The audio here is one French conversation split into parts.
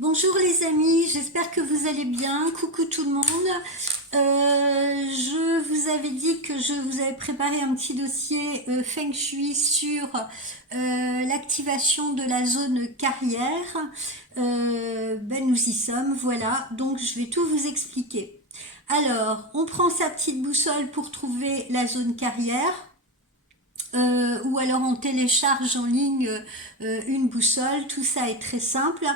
Bonjour les amis, j'espère que vous allez bien. Coucou tout le monde. Je vous avais dit que je vous avais préparé un petit dossier Feng Shui sur l'activation de la zone carrière. Ben nous y sommes, voilà. Donc je vais tout vous expliquer. Alors, on prend sa petite boussole pour trouver la zone carrière. Ou alors on télécharge en ligne une boussole, tout ça est très simple.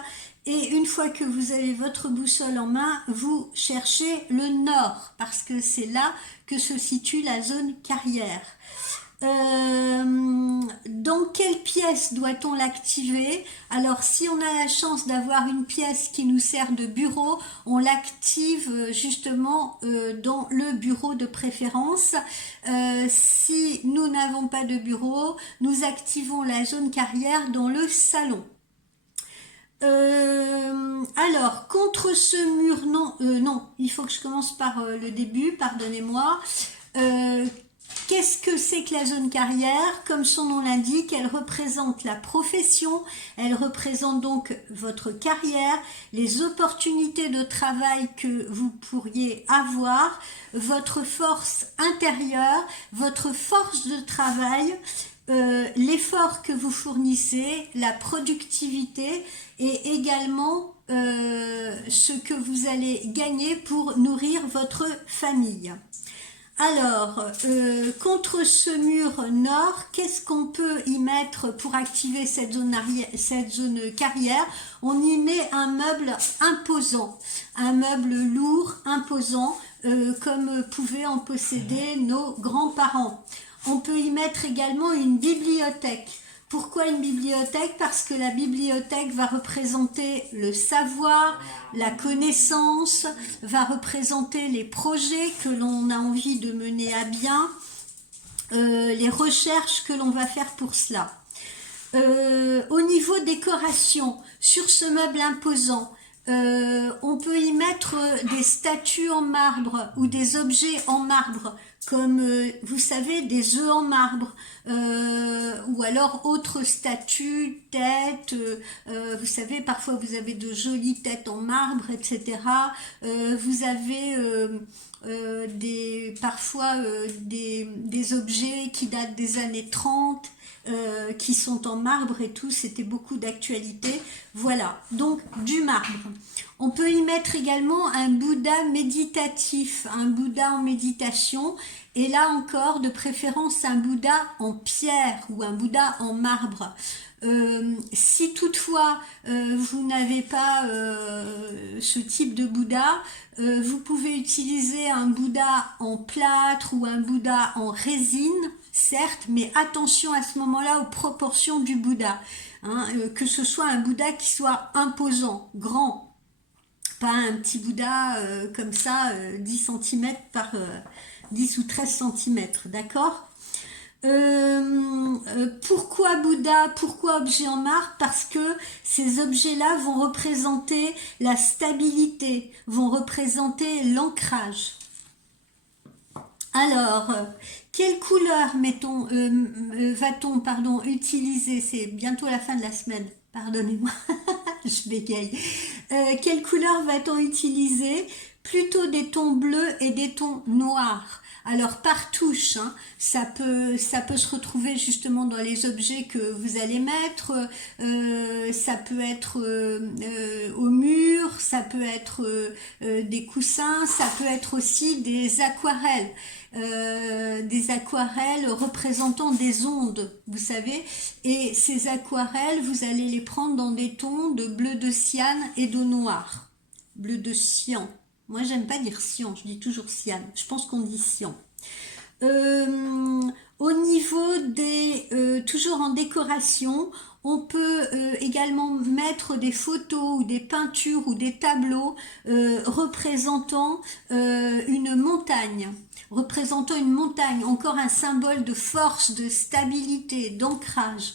Et une fois que vous avez votre boussole en main, vous cherchez le nord, parce que c'est là que se situe la zone carrière. Dans quelle pièce doit-on l'activer? Alors, si on a la chance d'avoir une pièce qui nous sert de bureau, on l'active justement dans le bureau de préférence. Si nous n'avons pas de bureau, nous activons la zone carrière dans le salon. Alors, contre ce mur, non, il faut que je commence par le début, pardonnez-moi. Euh, Qu'est-ce que c'est que la zone carrière? Comme son nom l'indique, elle représente la profession, elle représente donc votre carrière, les opportunités de travail que vous pourriez avoir, votre force intérieure, votre force de travail, l'effort que vous fournissez, la productivité et également ce que vous allez gagner pour nourrir votre famille. Alors, contre ce mur nord, qu'est-ce qu'on peut y mettre pour activer cette zone carrière? On y met un meuble imposant, un meuble lourd, imposant, comme pouvaient en posséder nos grands-parents. On peut y mettre également une bibliothèque. Pourquoi une bibliothèque? Parce que la bibliothèque va représenter le savoir, la connaissance, va représenter les projets que l'on a envie de mener à bien, les recherches que l'on va faire pour cela. Au niveau décoration, sur ce meuble imposant, on peut y mettre des statues en marbre ou des objets en marbre, comme vous savez, des œufs en marbre, ou alors autres statues, têtes, vous savez, parfois vous avez de jolies têtes en marbre, etc. Vous avez parfois des objets qui datent des années 30, qui sont en marbre et tout, c'était beaucoup d'actualité. Voilà, donc du marbre. On peut y mettre également un Bouddha méditatif, un Bouddha en méditation, et là encore, de préférence, un Bouddha en pierre ou un Bouddha en marbre. Si toutefois vous n'avez pas ce type de Bouddha, vous pouvez utiliser un Bouddha en plâtre ou un Bouddha en résine, certes, mais attention à ce moment-là aux proportions du Bouddha. Hein, que ce soit un Bouddha qui soit imposant, grand, pas un petit Bouddha comme ça, 10 cm par 10 ou 13 cm, d'accord? Pourquoi Bouddha? Pourquoi objet en marbre? Parce que ces objets-là vont représenter la stabilité, vont représenter l'ancrage. Alors, quelle couleur va-t-on utiliser? C'est bientôt la fin de la semaine, pardonnez-moi, je bégaye. Quelle couleur va-t-on utiliser? Plutôt des tons bleus et des tons noirs. Alors par touche, hein, ça peut se retrouver justement dans les objets que vous allez mettre, ça peut être au mur, ça peut être des coussins, ça peut être aussi des aquarelles représentant des ondes, vous savez, et ces aquarelles, vous allez les prendre dans des tons de bleu de cyan et de noir, bleu de cyan. Moi, j'aime pas dire cyan, je dis toujours cyan. Je pense qu'on dit cyan. Au niveau toujours en décoration, on peut également mettre des photos ou des peintures ou des tableaux représentant une montagne. Encore un symbole de force, de stabilité, d'ancrage.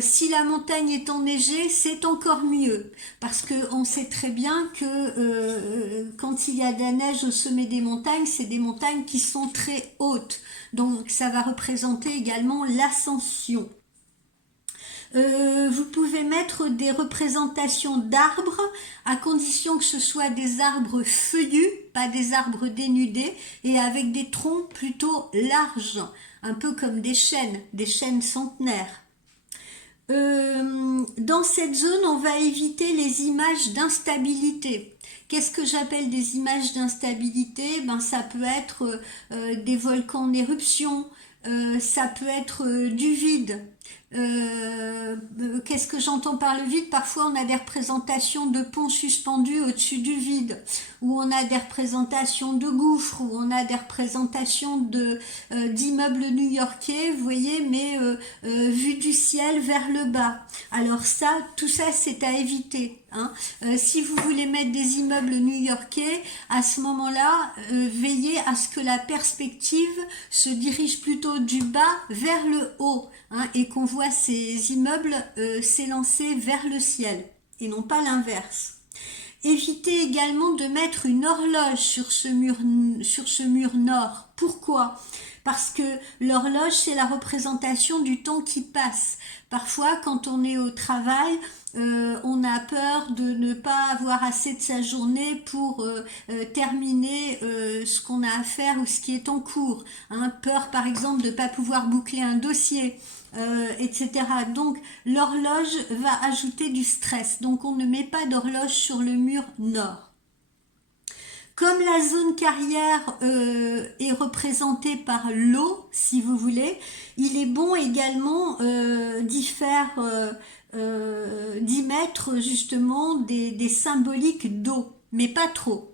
Si la montagne est enneigée, c'est encore mieux, parce qu'on sait très bien que quand il y a de la neige au sommet des montagnes, c'est des montagnes qui sont très hautes, donc ça va représenter également l'ascension. Vous pouvez mettre des représentations d'arbres, à condition que ce soit des arbres feuillus, pas des arbres dénudés, et avec des troncs plutôt larges, un peu comme des chênes centenaires. Dans cette zone, on va éviter les images d'instabilité. Qu'est-ce que j'appelle des images d'instabilité? Ben, ça peut être des volcans en éruption, ça peut être du vide. Qu'est-ce que j'entends par le vide? Parfois on a des représentations de ponts suspendus au-dessus du vide, ou on a des représentations de gouffres, ou on a des représentations d'immeubles new-yorkais, vous voyez, mais vue du ciel vers le bas. Alors ça, tout ça c'est à éviter. Si vous voulez mettre des immeubles new-yorkais, à ce moment-là, veillez à ce que la perspective se dirige plutôt du bas vers le haut, et qu'on voit ces immeubles s'élancer vers le ciel, et non pas l'inverse. Évitez également de mettre une horloge sur ce mur nord. Pourquoi? Parce que l'horloge, c'est la représentation du temps qui passe. Parfois, quand on est au travail, on a peur de ne pas avoir assez de sa journée pour terminer ce qu'on a à faire ou ce qui est en cours. Peur, par exemple, de ne pas pouvoir boucler un dossier. Etc. Donc l'horloge va ajouter du stress. Donc on ne met pas d'horloge sur le mur nord. Comme la zone carrière est représentée par l'eau, si vous voulez, il est bon également d'y mettre justement des symboliques d'eau, mais pas trop.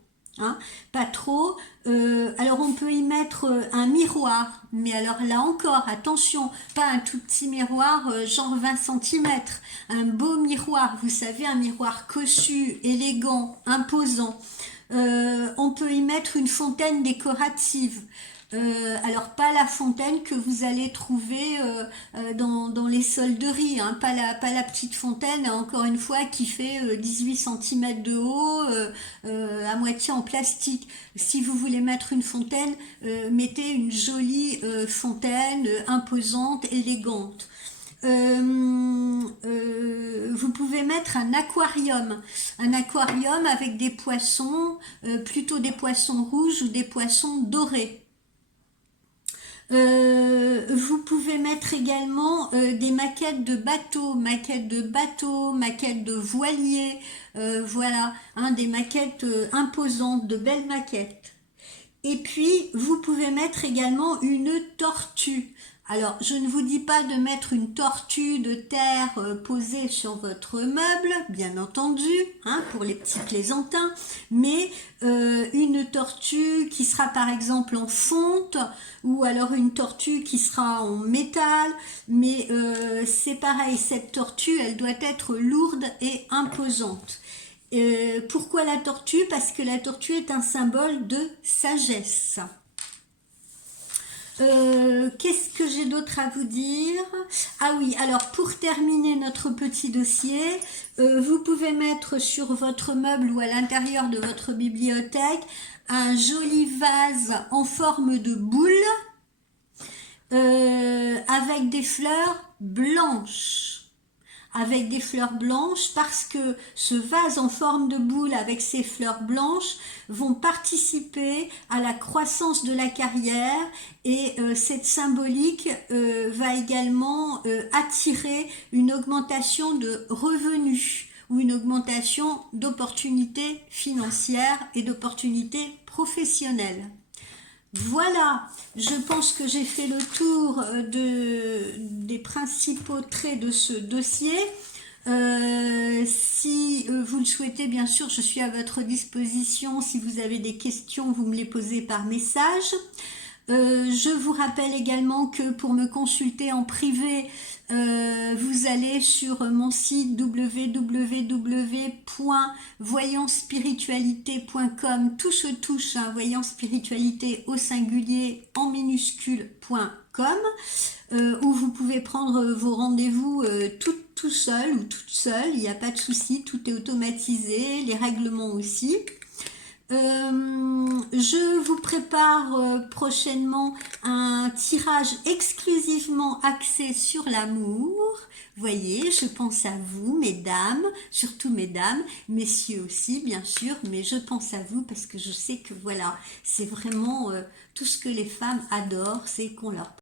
Pas trop. Alors on peut y mettre un miroir, mais alors là encore, attention, pas un tout petit miroir genre 20 cm, un beau miroir, vous savez, un miroir cossu, élégant, imposant. On peut y mettre une fontaine décorative. Alors pas la fontaine que vous allez trouver dans les solderies, pas la petite fontaine, encore une fois, qui fait 18 cm de haut, à moitié en plastique. Si vous voulez mettre une fontaine, mettez une jolie fontaine imposante, élégante. Vous pouvez mettre un aquarium avec des poissons, plutôt des poissons rouges ou des poissons dorés. Vous pouvez mettre également des maquettes de bateaux, maquettes de voiliers, voilà, des maquettes imposantes, de belles maquettes. Et puis, vous pouvez mettre également une tortue. Alors, je ne vous dis pas de mettre une tortue de terre posée sur votre meuble, bien entendu, pour les petits plaisantins, mais une tortue qui sera par exemple en fonte, ou alors une tortue qui sera en métal, mais c'est pareil, cette tortue, elle doit être lourde et imposante. Pourquoi la tortue? Parce que la tortue est un symbole de sagesse. Qu'est-ce que j'ai d'autre à vous dire? Ah oui, alors pour terminer notre petit dossier, vous pouvez mettre sur votre meuble ou à l'intérieur de votre bibliothèque un joli vase en forme de boule avec des fleurs blanches. Avec des fleurs blanches, parce que ce vase en forme de boule avec ces fleurs blanches vont participer à la croissance de la carrière, et cette symbolique va également attirer une augmentation de revenus ou une augmentation d'opportunités financières et d'opportunités professionnelles. Voilà, je pense que j'ai fait le tour des principaux traits de ce dossier. Si vous le souhaitez, bien sûr, je suis à votre disposition. Si vous avez des questions, vous me les posez par message. Je vous rappelle également que pour me consulter en privé, vous allez sur mon site www.voyancespiritualité.com, tout se touche, voyancespiritualité au singulier en minuscule.com, où vous pouvez prendre vos rendez-vous tout seul ou toute seule, il n'y a pas de souci, tout est automatisé, les règlements aussi. Je vous prépare prochainement un tirage exclusivement axé sur l'amour. Voyez, je pense à vous, mesdames, surtout mesdames, messieurs aussi, bien sûr, mais je pense à vous parce que je sais que voilà, c'est vraiment tout ce que les femmes adorent, c'est qu'on leur